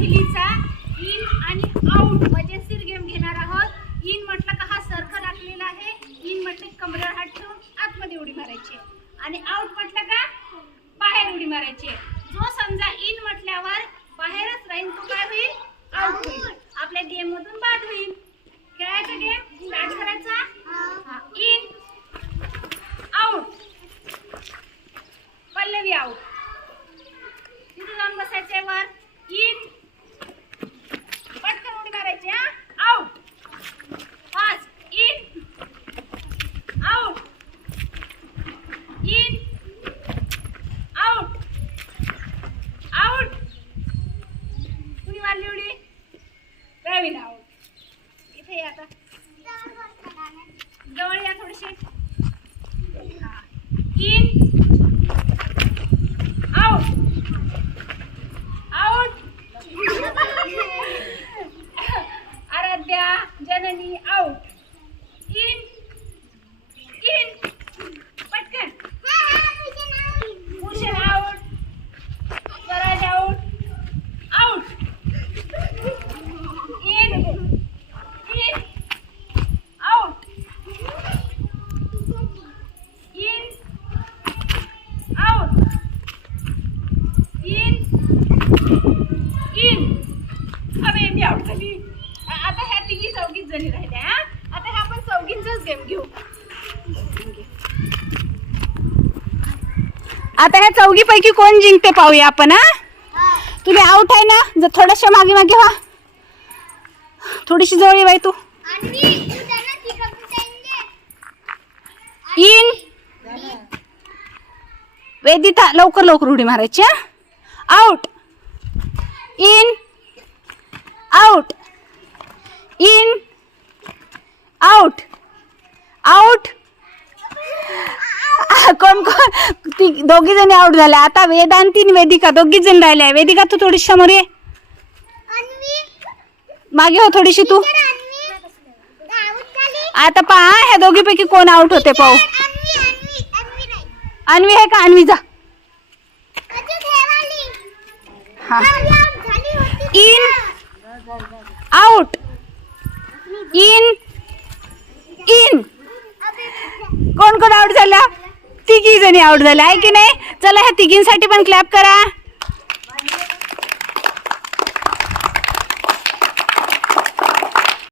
पहिलीचा in आणि out मजेशीर game घेणार आहोत. इन म्हटलं का हा सर्कल आखलेला आहे. इन म्हटलं कमरेवर हात ठेवून आतमध्ये उडी मारायची. आणि आउट म्हटलं का बाहेर उडी मारायची. जो समजा इन म्हटल्यावर बाहेरच राहील तो काय होईल? आउट होईल. आपल्या गेम मधून बाद होईल. खेळायचा गेम स्टार्ट करायचा? इन आउट पल्लवी आउट तिथे जाऊन बसायचे वर? इन पटकन उडी मारायची हा आउट पाच in out in out out कुणी मारली उडी प्रवीण आउट इथे या आता. जवळ या थोडीशी. हा. Out. Out Aradhya Janani out. In in पटकन Bhushan out Swaraj out out in in out in out in in. अबे मी आउट झाली. आता ह्या तिघी जणी राहिल्या हा? आता ह्या आपण चौघींचाच गेम घेऊ. आता ह्या चौघी पैकी कोण जिंकते पाहूया आपण हा? तुम्ही आउट आहे ना जर थोडंसं मागे मागे व्हा. थोडीशी जवळ बाई तू. इन. वेदिता लवकर लवकर उडी मारायची हा? Out in out in out out कोण कोण? ती दोघी जणी आउट झाल्या. आता वेदांती आणि वेदिका दोघीच जण राहिल्या. वेदिका तू थोडीशी समोर ये. मागे हो थोडीशी तू. आता पहा ह्या दोघीपैकी कोण आउट होते पाहू. अन्वी आहे का? अन्वी जा. हा. इन आउट इन इन कोण कोण आउट झाला? तिघी जणी आउट झाल्या आहे की नाही? चला ह्या तिघींसाठी पण क्लॅप करा.